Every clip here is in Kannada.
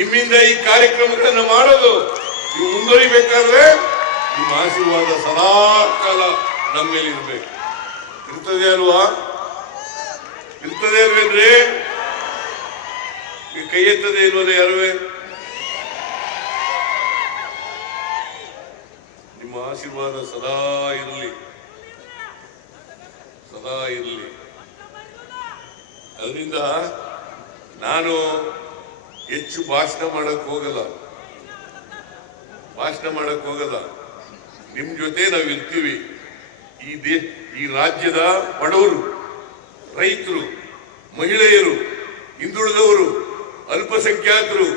ನಿಮ್ಮಿಂದ ಈ ಕಾರ್ಯಕ್ರಮಗಳನ್ನು ಮಾಡೋದು ನೀವು ಮುಂದುವರಿಬೇಕಾದ್ರೆ ನಿಮ್ಮ ಆಶೀರ್ವಾದ ಸದಾ ಕಾಲ ನಮ್ಮ ಮೇಲೆ ಇರಬೇಕು. ಇರ್ತದೆ ಅಲ್ವಾ? ಇರ್ತದೆ ಅಲ್ವೇನ್ರಿ? ಕೈ ಎತ್ತದೆ ಇಲ್ವಲ್ಲ ಯಾರುವೆ? ನಿಮ್ಮ ಆಶೀರ್ವಾದ ಸದಾ ಇರಲಿ, ಸದಾ ಇರಲಿ. ಅದರಿಂದ ನಾನು ಹೆಚ್ಚು ಭಾಷಣ ಮಾಡಕ್ ಹೋಗಲ್ಲ. ನಿಮ್ ಜೊತೆ ನಾವು ಇರ್ತೀವಿ. ಈ ರಾಜ್ಯದ ಬಡವರು, ರೈತರು, ಮಹಿಳೆಯರು, ಹಿಂದುಳಿದವರು, ಅಲ್ಪಸಂಖ್ಯಾತರು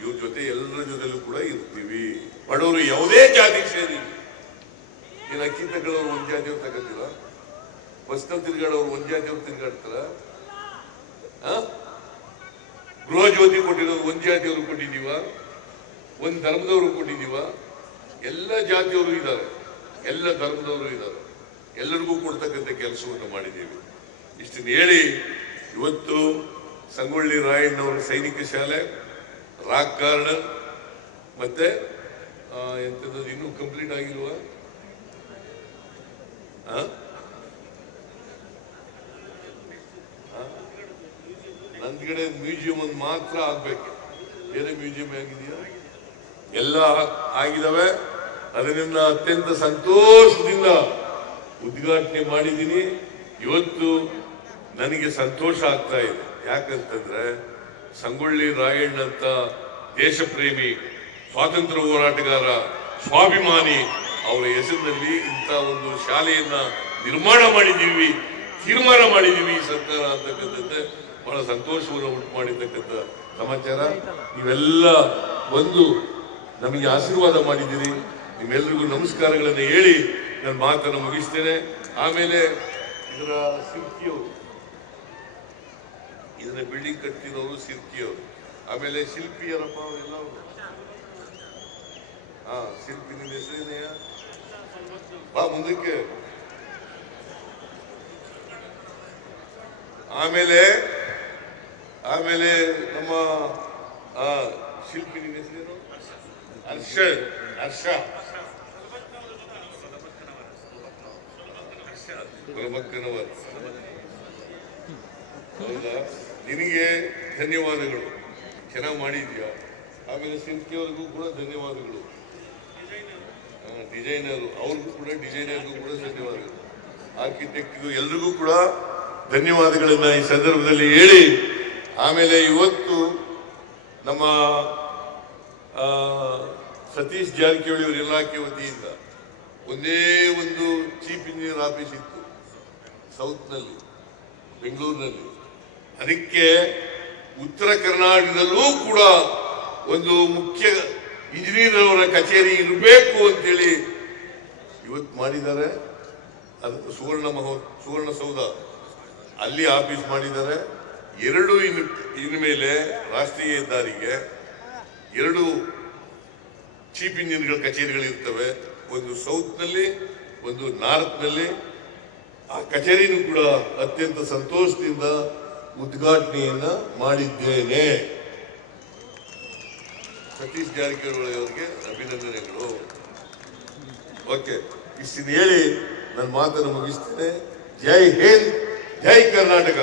ಇವ್ರ ಜೊತೆ ಎಲ್ಲರ ಜೊತೆಲೂ ಕೂಡ ಇರ್ತೀವಿ. ಬಡವರು ಯಾವುದೇ ಜಾತಿಗೆ ಸೇರಿ, ಏನ್ ಅಕ್ಕಿ ತಗೊಳ್ಳೋರು ಒಂದ್ ಜಾತಿಯವ್ರು ತಗೋತೀರ, ಬಸ್ನಲ್ಲಿ ತಿರ್ಗಾಡೋರು ಒಂದ್ ಜಾತಿಯವ್ರು ತಿರ್ಗಾಡ್ತಾರ, ಗೃಹ ಜ್ಯೋತಿ ಕೊಟ್ಟಿರೋದು ಒಂದ್ ಜಾತಿಯವರು ಕೊಟ್ಟಿದೀವ, ಒಂದ್ ಧರ್ಮದವರು ಕೊಟ್ಟಿದೀವ. ಎಲ್ಲ ಜಾತಿಯವರು ಇದ್ದಾರೆ, ಎಲ್ಲ ಧರ್ಮದವರು ಇದ್ದಾರೆ, ಎಲ್ಲರಿಗೂ ಕೊಡ್ತಕ್ಕಂಥ ಕೆಲಸವನ್ನು ಮಾಡಿದ್ದೀವಿ. ಇಷ್ಟನ್ನು ಹೇಳಿ ಇವತ್ತು ಸಂಗೊಳ್ಳಿ ರಾಯಣ್ಣವರ ಸೈನಿಕ ಶಾಲೆ, ರಾಕ್ ಗಾರ್ಡನ್ ಮತ್ತೆ ಎಂಥದ್ದು ಇನ್ನೂ ಕಂಪ್ಲೀಟ್ ಆಗಿಲ್ವ? ನಂದ್ಗಡೆ ಮ್ಯೂಸಿಯಂ ಒಂದು ಮಾತ್ರ ಆಗ್ಬೇಕು, ಬೇರೆ ಮ್ಯೂಸಿಯಂ ಆಗಿದೆಯಾ? ಎಲ್ಲ ಆಗಿದಾವೆ. ಅದರಿಂದ ಅತ್ಯಂತ ಸಂತೋಷದಿಂದ ಉದ್ಘಾಟನೆ ಮಾಡಿದ್ದೀನಿ. ಇವತ್ತು ನನಗೆ ಸಂತೋಷ ಆಗ್ತಾ ಇದೆ. ಯಾಕಂತಂದ್ರೆ ಸಂಗೊಳ್ಳಿ ರಾಯಣ್ಣಂತ ದೇಶ ಪ್ರೇಮಿ, ಸ್ವಾತಂತ್ರ್ಯ ಹೋರಾಟಗಾರ, ಸ್ವಾಭಿಮಾನಿ ಅವರ ಹೆಸರಿನಲ್ಲಿ ಇಂಥ ಒಂದು ಶಾಲೆಯನ್ನ ನಿರ್ಮಾಣ ಮಾಡಿದ್ದೀವಿ, ತೀರ್ಮಾನ ಮಾಡಿದ್ದೀವಿ ಸರ್ಕಾರ ಅಂತಕ್ಕಂಥದ್ದೇ ಬಹಳ ಸಂತೋಷವನ್ನು ಉಂಟು ಮಾಡಿರ್ತಕ್ಕಂಥ ಸಮಾಚಾರ. ನೀವೆಲ್ಲ ಒಂದು ನಮಗೆ ಆಶೀರ್ವಾದ ಮಾಡಿದ್ದೀರಿ. ನಿಮ್ಮೆಲ್ಲರಿಗೂ ನಮಸ್ಕಾರಗಳನ್ನು ಹೇಳಿ ನನ್ನ ಮಾತನ್ನು ಮುಗಿಸ್ತೇನೆ. ಆಮೇಲೆ ಇದರ ಶಿಲ್ಪಿಯವರು, ಇದನ್ನ ಬಿಲ್ಡಿಂಗ್ ಕಟ್ಟಿರೋರು ಶಿಲ್ಪಿಯವರು, ಆಮೇಲೆ ಶಿಲ್ಪಿಯರಪ್ಪ ಅವರೆಲ್ಲ. ಶಿಲ್ಪಿ ನಿನ್ನ ಹೆಸರೇನೆಯ? ಬಾ ಮುಂದಕ್ಕೆ. ಆಮೇಲೆ ನಮ್ಮ ಶಿಲ್ಪಿ ನಿನ್ನ ಹೆಸರೇನು? ಹರ್ಷ ಮಕ್ಕನವರ್. ಹೌದಾ? ನಿನಗೆ ಧನ್ಯವಾದಗಳು, ಚೆನ್ನಾಗಿ ಮಾಡಿದ್ಯಾ. ಆಮೇಲೆ ಶಿಲ್ಪಿಯವರಿಗೂ ಕೂಡ ಧನ್ಯವಾದಗಳು. ಡಿಸೈನರ್ ಅವ್ರಿಗೂ ಕೂಡ, ಡಿಸೈನರ್ಗೂ ಕೂಡ ಧನ್ಯವಾದಗಳು. ಆರ್ಕಿಟೆಕ್ಟ್ಗೂ ಎಲ್ರಿಗೂ ಕೂಡ ಧನ್ಯವಾದಗಳನ್ನ ಈ ಸಂದರ್ಭದಲ್ಲಿ ಹೇಳಿ, ಆಮೇಲೆ ಇವತ್ತು ನಮ್ಮ ಸತೀಶ್ ಜಾರಕಿಹೊಳಿ ಅವರ ಇಲಾಖೆ ವತಿಯಿಂದ ಒಂದೇ ಒಂದು ಚೀಫ್ ಇಂಜಿನಿಯರ್ ಆಫೀಸ್ ಇತ್ತು ಸೌತ್ನಲ್ಲಿ, ಬೆಂಗಳೂರಿನಲ್ಲಿ. ಅದಕ್ಕೆ ಉತ್ತರ ಕರ್ನಾಟಕದಲ್ಲೂ ಕೂಡ ಒಂದು ಮುಖ್ಯ ಇಂಜಿನಿಯರ್ ಅವರ ಕಚೇರಿ ಇರಬೇಕು ಅಂತೇಳಿ ಇವತ್ತು ಮಾಡಿದ್ದಾರೆ. ಅದು ಸುವರ್ಣಸೌಧ ಅಲ್ಲಿ ಆಫೀಸ್ ಮಾಡಿದ್ದಾರೆ. ಎರಡು ಇನ್ಮೇಲೆ ರಾಷ್ಟ್ರೀಯ ಹೆದ್ದಾರಿಗೆ 2 ಚೀಫ್ ಇಂಜಿನಿಯರ್ಗಳ ಕಚೇರಿಗಳು ಇರ್ತವೆ, ಒಂದು ಸೌತ್ನಲ್ಲಿ, ಒಂದು ನಾರ್ತ್ನಲ್ಲಿ. ಆ ಕಚೇರಿನೂ ಕೂಡ ಅತ್ಯಂತ ಸಂತೋಷದಿಂದ ಉದ್ಘಾಟನೆಯನ್ನ ಮಾಡಿದ್ದೇನೆ. ಸತೀಶ್ ಜಾರಕಿಹೊಳಿ ಅವರಿಗೆ ಅಭಿನಂದನೆಗಳು. ಓಕೆ, ಇಷ್ಟನ್ನು ಹೇಳಿ ನನ್ನ ಮಾತನ್ನು ಮುಗಿಸ್ತೇನೆ. ಜೈ ಹಿಂದ್, ಜೈ ಕರ್ನಾಟಕ.